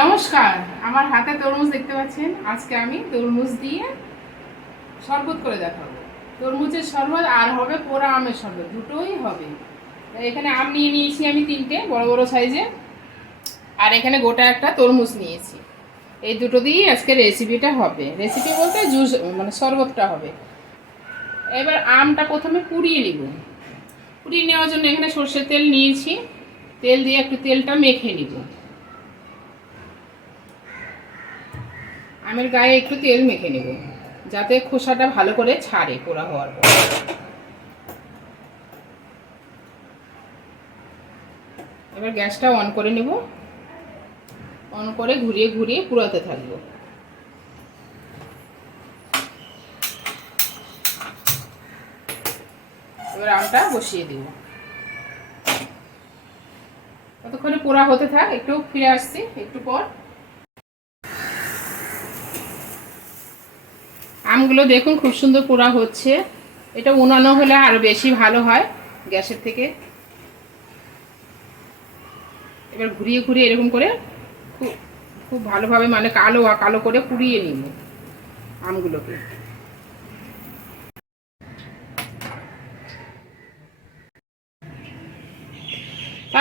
নমস্কার, আমার হাতে তরমুজ দেখতে পাচ্ছেন। আজকে আমি তরমুজ দিয়ে শরবত করে দেখাবো। তরমুজের শরবত আর হবে পোড়া আমের শরবত, দুটোই হবে। এখানে আম নিয়ে নিয়েছি আমি তিনটে, বড় বড় সাইজে। আর এখানে গোটা একটা তরমুজ নিয়েছি। এই দুটো দিয়েই আজকে রেসিপিটা হবে। রেসিপি বলতে জুস মানে শরবতটা হবে। এবার আমটা প্রথমে পুড়িয়ে নিব। পুড়িয়ে নেওয়ার জন্য এখানে সর্ষের তেল নিয়েছি। তেল দিয়ে একটু তেলটা মেখে নিব। আমের গায়ে একটু তেল মেখে নেব, যাতে খোসাটা ভালো করে ছাড়ে পোড়া হওয়ার পর। এবার গ্যাসটা অন করে নেব। অন করে ঘুরিয়ে ঘুরিয়ে পুরাতে থাকব। এবার আমটা বসিয়ে দিব। ততক্ষণে পোড়া হতে থাক, একটু ফিরে আসছি, একটু পর। আমগুলো দেখুন, খুব সুন্দর পোড়া হচ্ছে। এটা উনানো হলে আরও বেশি ভালো হয় গ্যাসের থেকে। এবার ঘুরিয়ে ঘুরিয়ে এরকম করে খুব খুব ভালোভাবে মানে কালো কালো করে পুড়িয়ে নিব আমগুলোকে।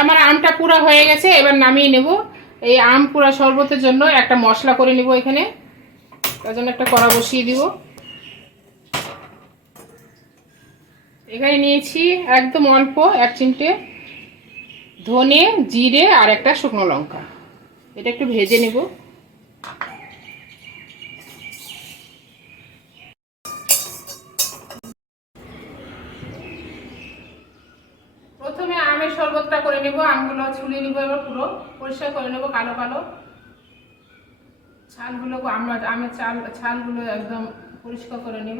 আমার আমটা পুরা হয়ে গেছে, এবার নামিয়ে নেব। এই আম পুরা শরবতের জন্য একটা মশলা করে নিব এখানে। তার জন্য একটা কড়া বসিয়ে দিব। এখানে নিয়েছি একদম অল্প এক চিমটে ধনে, জিরে আর একটা শুকনো লঙ্কা। এটা একটু ভেজে নেব। প্রথমে আমের শরবতটা করে নেব, আমগুলো ছুলিয়ে নিব এবার পুরো, পরিষ্কার করে নেব কালো কালো। ছালগুলো আমরা আমের চাল ছালগুলো একদম পরিষ্কার করে নেব।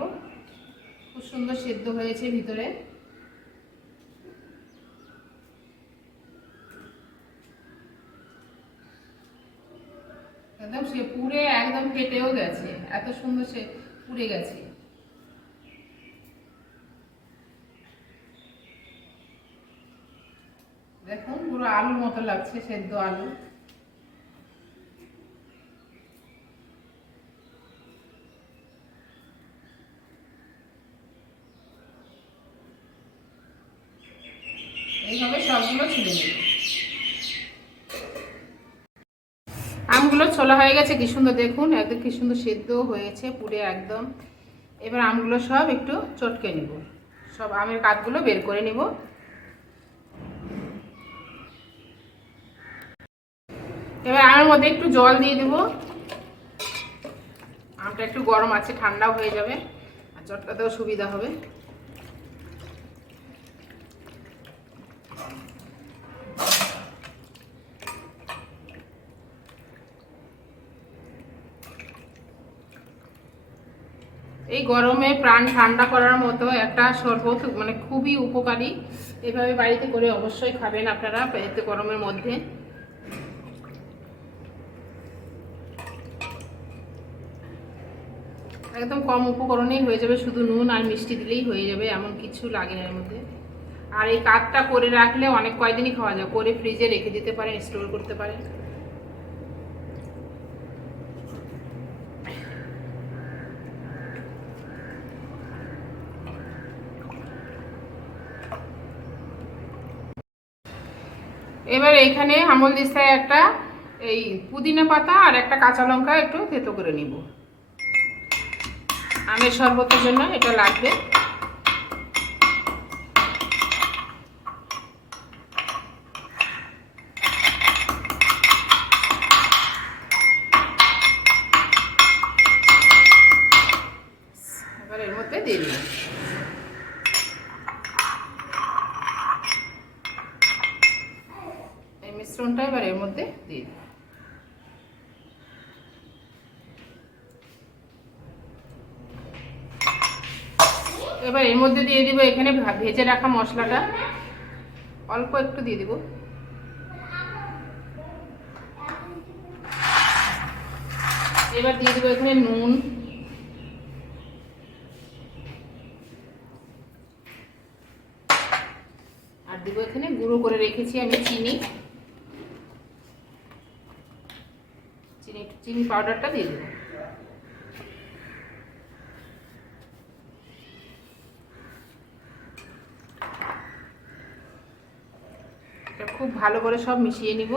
খুব সুন্দর সেদ্ধ হয়েছে ভিতরে। একদম সে পুড়ে একদম কেটেও গেছে। এত সুন্দর সে পুড়ে গেছে। দেখুন পুরো আলুর মতো লাগছে সেদ্ধ আলু। এইভাবে সবগুলো আমগুলো ছোলা হয়ে গেছে, কি সুন্দর দেখুন, একদম কি সুন্দর সেদ্ধ হয়েছে পুরে একদম। এবার আমগুলো সব একটু চটকে নেব। সব আমের কাঠগুলো বের করে নেব। এবার আমের মধ্যে একটু জল দিয়ে দেব। আমটা একটু গরম আছে, ঠান্ডাও হয়ে যাবে, আর চটকাতেও সুবিধা হবে। এই গরমে প্রাণ ঠান্ডা করার মতো একটা শরবত মানে খুবই উপকারী। এভাবে বাড়িতে করে অবশ্যই খাবেন আপনারা এতে গরমের মধ্যে। একদম কম উপকরণেই হয়ে যাবে, শুধু নুন আর মিষ্টি দিলেই হয়ে যাবে, এমন কিছু লাগে না এর মধ্যে। আর এই কাঠটা করে রাখলে অনেক কয়দিনই খাওয়া যায়? করে ফ্রিজে রেখে দিতে পারেন স্টোর করতে পারেন। এবার এখানে আমল দিস্তায় একটা এই পুদিনা পাতা আর একটা কাঁচা লঙ্কা একটু থেতো করে নিব। আমের শরবতের জন্য এটা লাগবে এবার এর মধ্যে দিয়ে দিলাম এই মিশ্রণটা এবার এর মধ্যে দিয়ে দিই। এবার এর মধ্যে দিয়ে দিব এখানে ভেজে রাখা মশলাটা। অল্প একটু দিয়ে দিব। এবার দিয়ে দিব এখানে নুন। আর দিব এখানে গুঁড়ো করে রেখেছি আমি চিনি। চিনি পাউডারটা দিয়ে দেবো খুব ভালো করে সব মিশিয়ে নিব।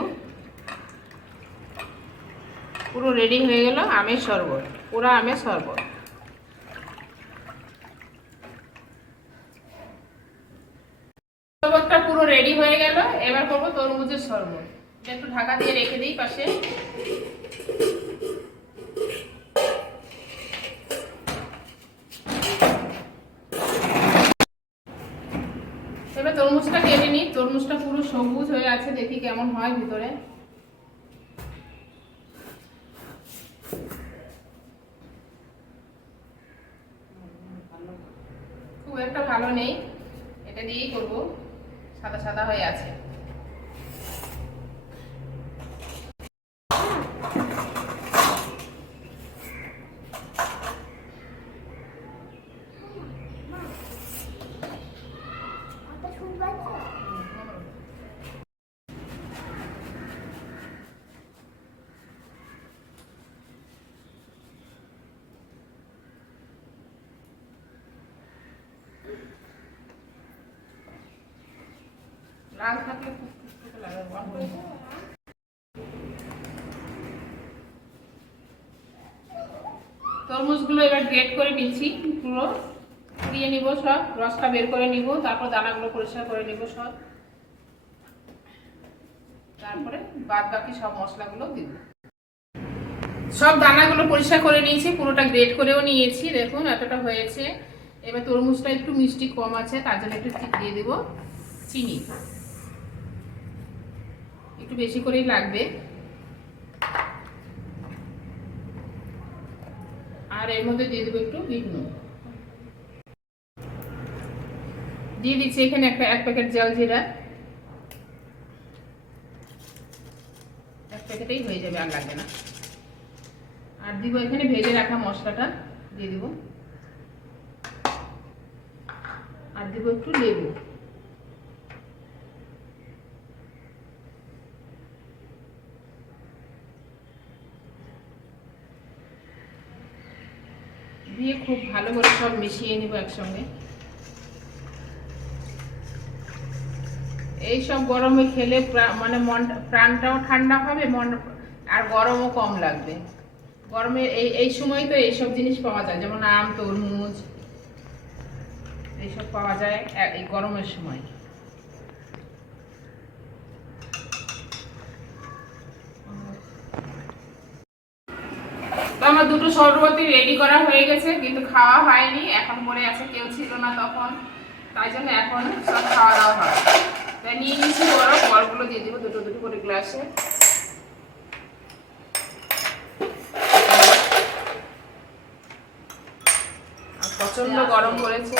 পুরো রেডি হয়ে গেল আমের শরবত পুরো আমের শরবত। শরবতটা পুরো রেডি হয়ে গেল, এবার করব তরমুজের শরবত। একটু ঢাকা দিয়ে রেখে দিই পাশে এবার তরমুজটা কেটে তরমুজটা পুরো সবুজ হয়ে আছে, দেখি কেমন হয় ভিতরে। খুব একটা ভালো নেই, এটা দিয়েই করব, সাদা সাদা হয়ে আছে। তরমুজগুলো এবার গ্রেট করে নিচ্ছি, পুরো। দিয়ে নিব সব, রসটা বের করে নিব, তারপর দানাগুলো পরিষ্কার করে নিব সব। তারপরে বাদ বাকি সব মশলাগুলো দিব। সব দানাগুলো পরিষ্কার করে নিয়েছি, পুরোটা গ্রেট করেও নিয়েছি। দেখুন, এতটা হয়েছে। এবার তরমুজটা একটু মিষ্টি কম আছে, তার জন্য একটু দিয়ে দেবো চিনি। একটু বেশি করেই লাগবে। আর এর মধ্যে দিয়ে দেবো একটু বিট দিয়ে দিচ্ছি এখানে একটা এক প্যাকেট জল জিরা। এক প্যাকেটেই হয়ে যাবে, আর লাগবে না। আর দিব এখানে ভেজে রাখা মশলাটা, দিয়ে দিব। আর দিব একটু লেবু। দিয়ে খুব ভালো করে সব মিশিয়ে নিব একসঙ্গে। এই সব গরমে খেলে মানে মন, প্রাণটাও ঠান্ডা হবে, মন আর গরমও কম লাগবে। গরমে এই এই সময় তো এইসব জিনিস পাওয়া যায়, যেমন আম, তরমুজ, এইসব পাওয়া যায় এই গরমের সময়। আমার দুটো শরবতই রেডি করা হয়ে গেছে, কিন্তু খাওয়া হয়নি। এখন পরে আছে কেউ ছিল না তখন। তাই জন্য এখন সব খাওয়া দাওয়া হয় তাই নিয়ে নিয়েছি বড় বড়গুলো দিয়ে দিব দুটো দুটো করে গ্লাসে। প্রচণ্ড গরম পড়েছে।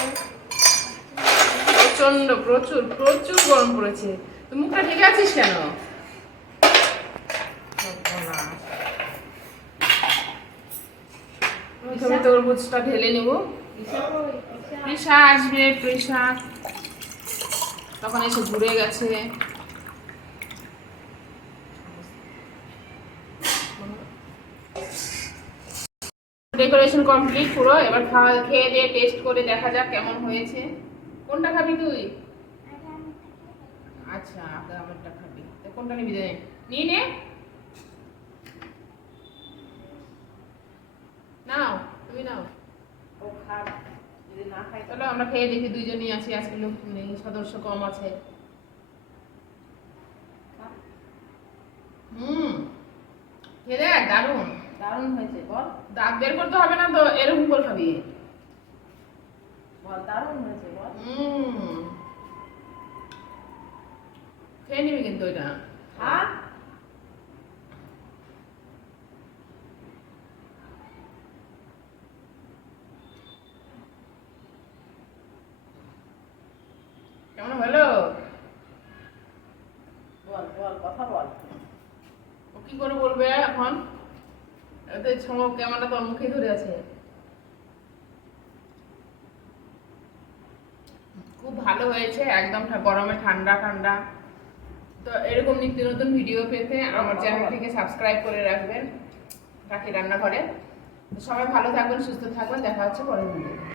প্রচণ্ড প্রচুর প্রচুর গরম পড়েছে। তুই মুখটা ঢেকে আছিস কেন? প্রথমে তরমুজটা ঢেলে নেব। তৃষা আসবে তৃষা তখন এসে ঘুরে গেছে। ডেকোরেশন কমপ্লিট পুরো এবার খাওয়া খেয়ে দিয়ে টেস্ট করে দেখা যাক কেমন হয়েছে। কোনটা খাবি তুই? আচ্ছা আগে আমারটা খাবি। তা কোনটা নিবি? নিয়ে নে। নাও তুমি নাও। ও খাক যদি না খাই চলো আমরা খেয়ে দেখি দুইজনই আছি আজকে লোক নেই সদস্য কম আছে। হুম খেয়ে দেখ দারুণ। দারুণ হয়েছে বল। দাঁত বের করতে হবে না তো এরকম করে খাবি বল দারুণ হয়েছে বল। হুম। খেয়ে নিবি কিন্তু এটা হ্যাঁ কেমন হলো বল বল কথা বল ও কি করে বলবে এখন ক্যামেরা তোর মুখেই ধরে আছে। খুব ভালো হয়েছে, একদম গরমে ঠান্ডা ঠান্ডা। তো এরকম নিত্য নতুন ভিডিও পেতে আমার চ্যানেলটিকে সাবস্ক্রাইব করে রাখবেন কাকি রান্নাঘরে। সবাই ভালো থাকবেন, সুস্থ থাকবেন, দেখা হচ্ছে পরের ভিডিও